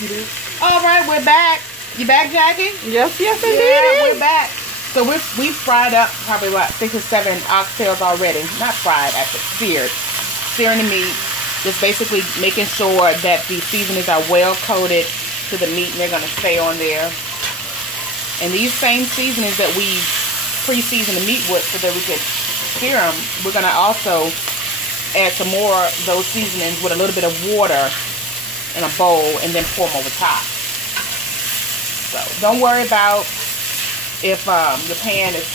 You do? All right, we're back. You back, Jackie? Yes, yes, indeed. Yeah, we're back. So we fried up probably about 6 or 7 oxtails already. Not fried, actually seared. Searing the meat. Just basically making sure that the seasonings are well coated to the meat and they're going to stay on there. And these same seasonings that we pre-season the meat with so that we could sear them, we're going to also add some more of those seasonings with a little bit of water in a bowl and then pour them over top. So don't worry about if your pan is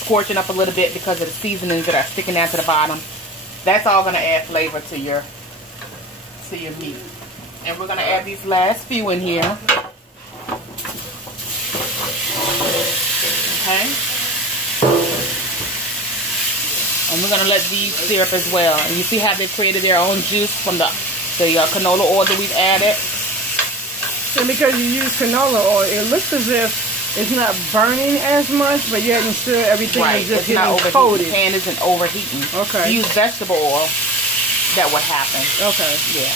scorching up a little bit because of the seasonings that are sticking down to the bottom. That's all going to add flavor to your meat. And we're going to add these last few in here. Okay. And we're going to let these sear up as well. And you see how they created their own juice from the canola oil that we've added. And because you use canola oil, it looks as if it's not burning as much, but yet still everything is just getting coated. The pan isn't overheating. Okay. If you use vegetable oil, that would happen. Okay. Yeah.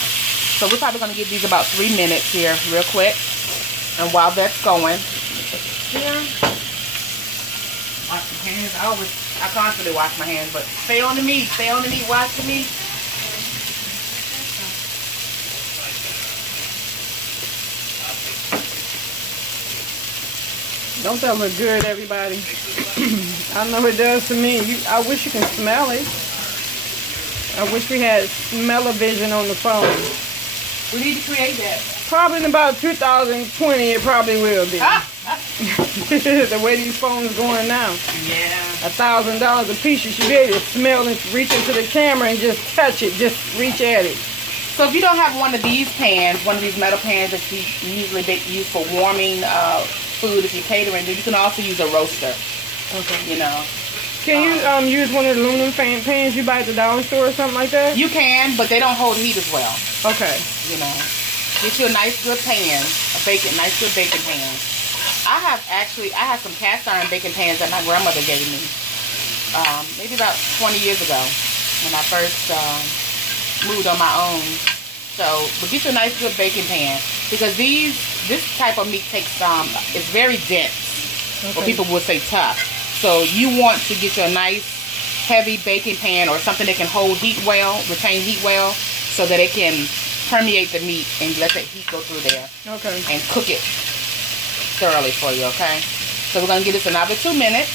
So we're probably going to give these about 3 minutes here real quick. And while that's going, here, wash your hands. I constantly wash my hands, but stay on the meat, wash the meat. Don't that look good, everybody? I know it does to me. I wish you can smell it. I wish we had smell-o-vision on the phone. We need to create that. Probably in about 2020, it probably will be. The way these phones going now. Yeah. $1,000 a piece, you should be able to smell and reach into the camera and just touch it, just reach at it. So if you don't have one of these pans, one of these metal pans that you usually use for warming food if you're catering, then you can also use a roaster. Okay. You know. Can you use one of the aluminum pans you buy at the dollar store or something like that? You can, but they don't hold heat as well. Okay. You know. Get you a nice good pan, nice good baking pan. I have some cast iron baking pans that my grandmother gave me. Maybe about 20 years ago when I first moved on my own. So, but get you a nice good baking pan because this type of meat takes it's very dense. Okay. Or people would say tough. So you want to get you a nice heavy baking pan or something that can hold heat well, retain heat well, so that it can permeate the meat and let that heat go through there. Okay. And cook it thoroughly for you, okay? So we're gonna give this another 2 minutes.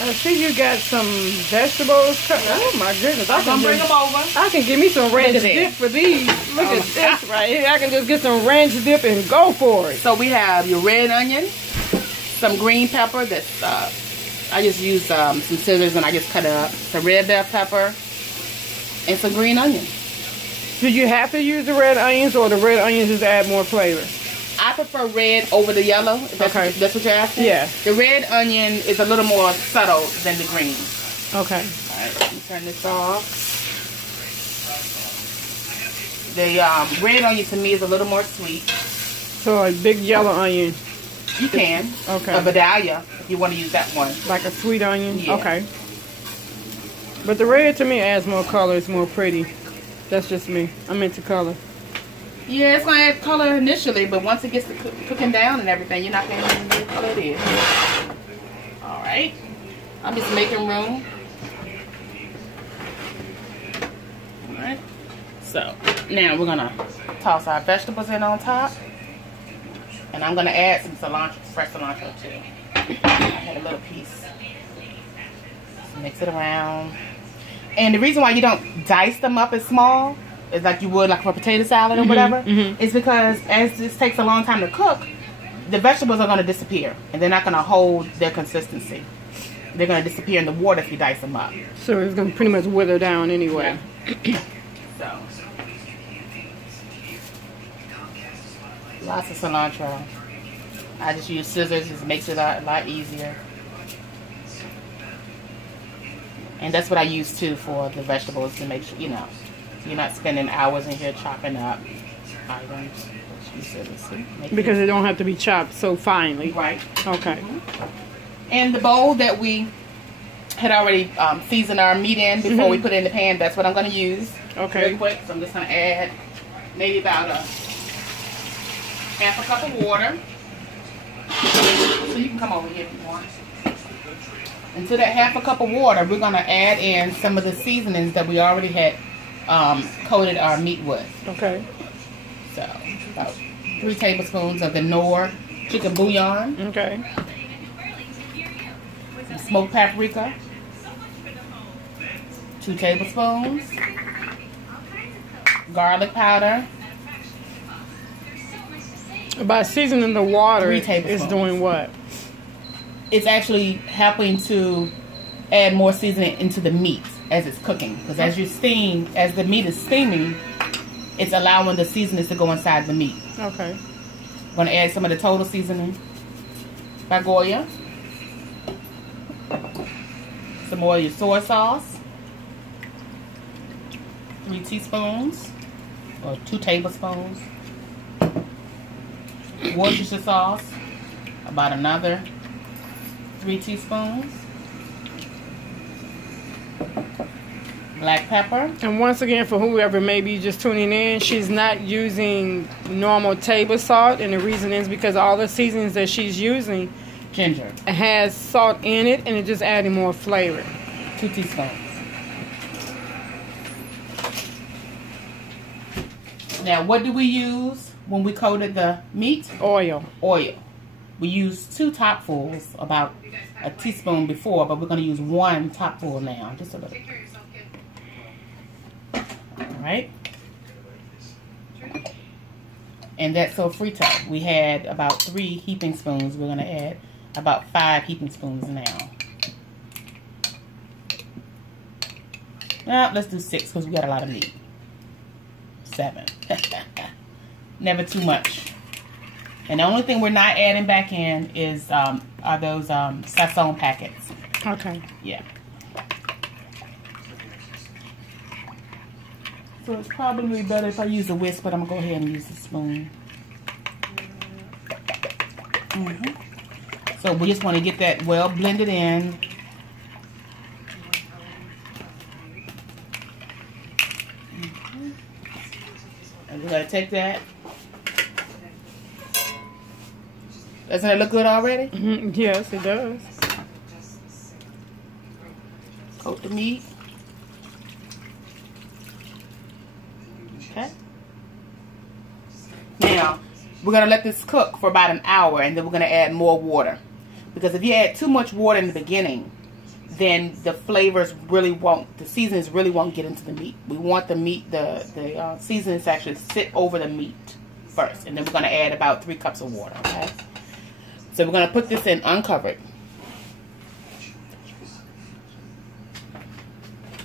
I see you got some vegetables cut. Oh my goodness! I'm gonna bring them over. I can give me some ranch dip for these. Look at this right here. I can just get some ranch dip and go for it. So we have your red onion, some green pepper. That's I just used some scissors and I just cut it up. Some red bell pepper and some green onions. Do you have to use the red onions, or the red onions just add more flavor? I prefer red over the yellow. If that's what you're asking? Yeah. The red onion is a little more subtle than the green. Okay. Alright, let me turn this off. The red onion to me is a little more sweet. So a big yellow onion. You can. Okay. A Vidalia, if you want to use that one. Like a sweet onion? Yeah. Okay. But the red to me adds more color. It's more pretty. That's just me. I'm into color. Yeah, it's going to add color initially, but once it gets to cooking down and everything, you're not going to even know what color it is. Alright. I'm just making room. Alright. So, now we're going to toss our vegetables in on top. And I'm going to add some cilantro, fresh cilantro too. I had a little piece. So mix it around. And the reason why you don't dice them up as small, is like you would like for potato salad or whatever, is because as this takes a long time to cook, the vegetables are going to disappear. And they're not going to hold their consistency. They're going to disappear in the water if you dice them up. So it's going to pretty much wither down anyway. Yeah. So. Lots of cilantro. I just use scissors. It makes it a lot easier. And that's what I use too for the vegetables, to make sure, you know, you're not spending hours in here chopping up items. Because they don't have to be chopped so finely. Right. Okay. And the bowl that we had already seasoned our meat in before we put it in the pan. That's what I'm going to use. Okay. Real quick. So I'm just going to add maybe about a half a cup of water. So you can come over here if you want. And to that half a cup of water, we're going to add in some of the seasonings that we already had coated our meat with. Okay. So about 3 tablespoons of the Knorr chicken bouillon. Okay. Some smoked paprika. 2 tablespoons. Garlic powder. By seasoning the water, 3 tablespoons. it's doing what? It's actually helping to add more seasoning into the meat as it's cooking. Because as the meat is steaming, it's allowing the seasonings to go inside the meat. Okay. I'm going to add some of the total seasoning by Goya. Some more of your soy sauce. 3 teaspoons or 2 tablespoons. Worcestershire sauce, about another 3 teaspoons. Black pepper. And once again, for whoever may be just tuning in, she's not using normal table salt, and the reason is because all the seasonings that she's using, Ginger, has salt in it, and it's just adding more flavor. 2 teaspoons. Now, what do we use when we coated the meat? Oil. Oil. We used 2 topfuls, about a teaspoon before, but we're going to use 1 topful now, just a little. Alright. And that's sofrito. We had about 3 heaping spoons. We're going to add about 5 heaping spoons now. Now, let's do 6 because we got a lot of meat. 7. Never too much. And the only thing we're not adding back in is are those Sazon packets. Okay. Yeah. So it's probably better if I use a whisk, but I'm going to go ahead and use the spoon. So we just want to get that well blended in. And we're going to take that. Doesn't it look good already? Yes, it does. Coat the meat. Okay. Now, we're going to let this cook for about an hour, and then we're going to add more water. Because if you add too much water in the beginning, then the flavors really won't, the seasonings really won't get into the meat. We want the meat, the seasonings to actually sit over the meat first. And then we're going to add about 3 cups of water, okay? So we're going to put this in uncovered.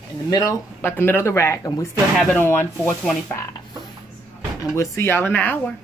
In the middle, about the middle of the rack, and we still have it on 425. And we'll see y'all in an hour.